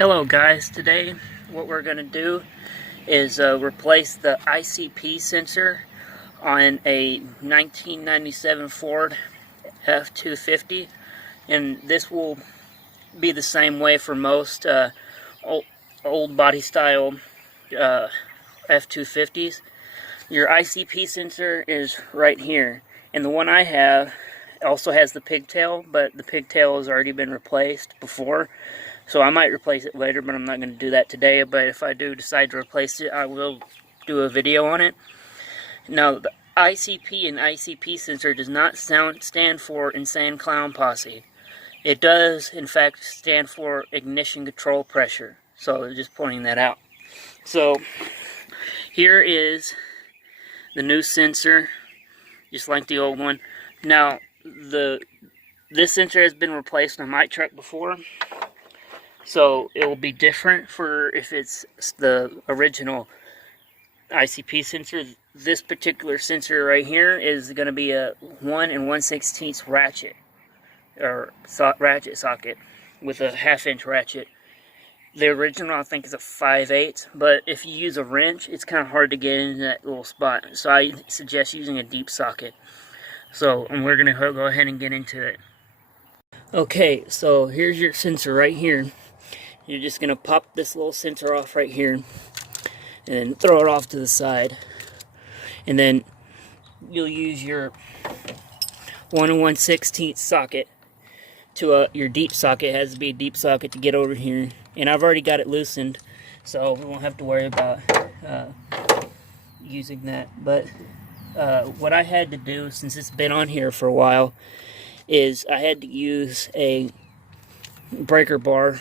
Hello guys, today what we're going to do is replace the ICP sensor on a 1997 Ford f250, and this will be the same way for most old body style f250s. Your ICP sensor is right here, and the one I have also has the pigtail, but the pigtail has already been replaced before. So I might replace it later, but I'm not going to do that today. But if I do decide to replace it, I will do a video on it. Now, the ICP and ICP sensor does not stand for Insane Clown Posse. It does, in fact, stand for Ignition Control Pressure. So just pointing that out. So here is the new sensor, just like the old one. Now, this sensor has been replaced on my truck before. So it will be different for if it's the original ICP sensor. This particular sensor right here is going to be a 1 1/16 ratchet, or ratchet socket with a 1/2 inch ratchet. The original I think is a 5/8, but if you use a wrench, it's kind of hard to get into that little spot. So I suggest using a deep socket. So we're going to go ahead and get into it. Okay, so here's your sensor right here. You're just going to pop this little sensor off right here and throw it off to the side. And then you'll use your 1 1/16 socket to your deep socket. It has to be a deep socket to get over here. And I've already got it loosened, so we won't have to worry about using that. But what I had to do, since it's been on here for a while, is I had to use a breaker bar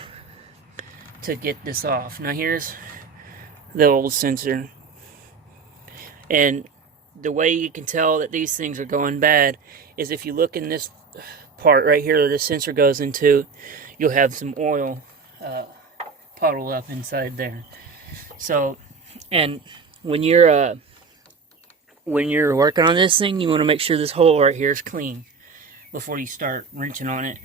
to get this off. Now here's the old sensor, and the way you can tell that these things are going bad is if you look in this part right here that the sensor goes into, you'll have some oil puddle up inside there. So, and when you're working on this thing, you want to make sure this hole right here is clean before you start wrenching on it,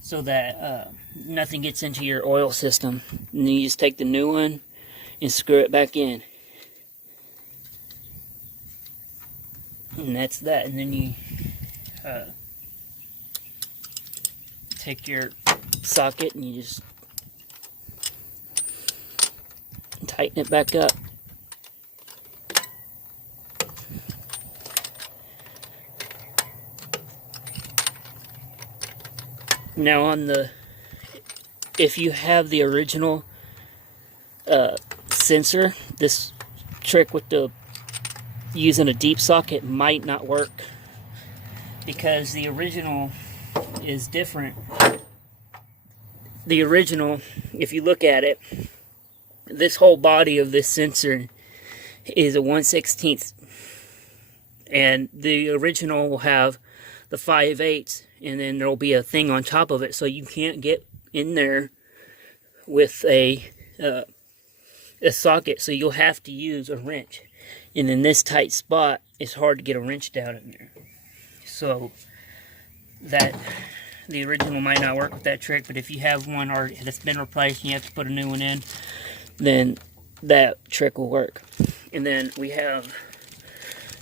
so that nothing gets into your oil system. And then you just take the new one and screw it back in. And that's that. And then you take your socket and you just tighten it back up. Now if you have the original sensor, this trick with using a deep socket might not work, because the original is different. The original, if you look at it, this whole body of this sensor is a 1/16, and the original will have the 5/8, and then there'll be a thing on top of it, so you can't get in there with a socket, so you'll have to use a wrench. And in this tight spot, it's hard to get a wrench down in there. So that the original might not work with that trick, but if you have one already that's been replaced and you have to put a new one in, then that trick will work. And then we have,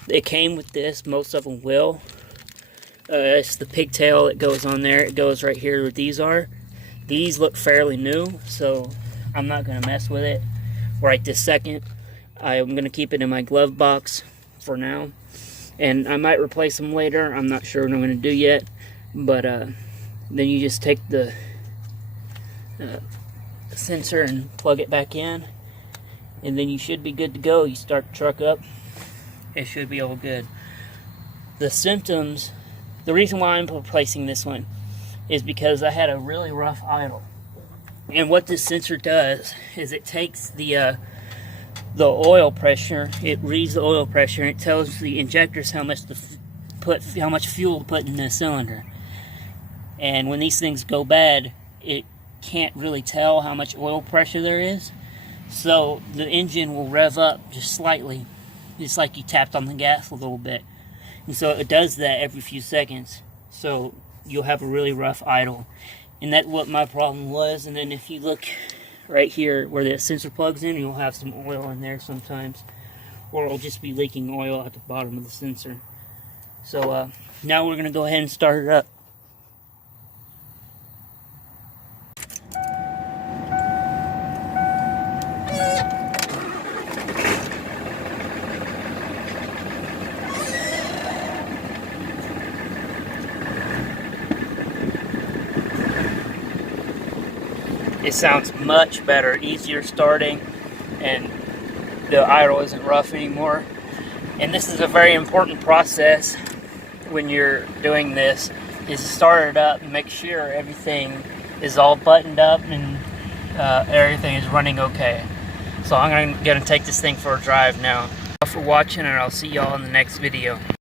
it came with this, most of them will. It's the pigtail that goes on there. It goes right here where these are. These look fairly new, so I'm not going to mess with it right this second. I'm going to keep it in my glove box for now, and I might replace them later. I'm not sure what I'm going to do yet, but then you just take the sensor and plug it back in, and then you should be good to go. You start the truck up, it should be all good. The symptoms, the reason why I'm replacing this one is because I had a really rough idle. And what this sensor does is it takes the oil pressure, it reads the oil pressure, and it tells the injectors how much fuel to put in the cylinder. And when these things go bad, it can't really tell how much oil pressure there is. So the engine will rev up just slightly, just like you tapped on the gas a little bit. And so it does that every few seconds. So you'll have a really rough idle. And that's what my problem was. And then if you look right here where the sensor plugs in, you'll have some oil in there sometimes, or it'll just be leaking oil at the bottom of the sensor. So now we're going to go ahead and start it up. It sounds much better, easier starting, and the idle isn't rough anymore. And this is a very important process when you're doing this, is to start it up and make sure everything is all buttoned up and everything is running okay. So I'm going to take this thing for a drive now. Thanks for watching, and I'll see y'all in the next video.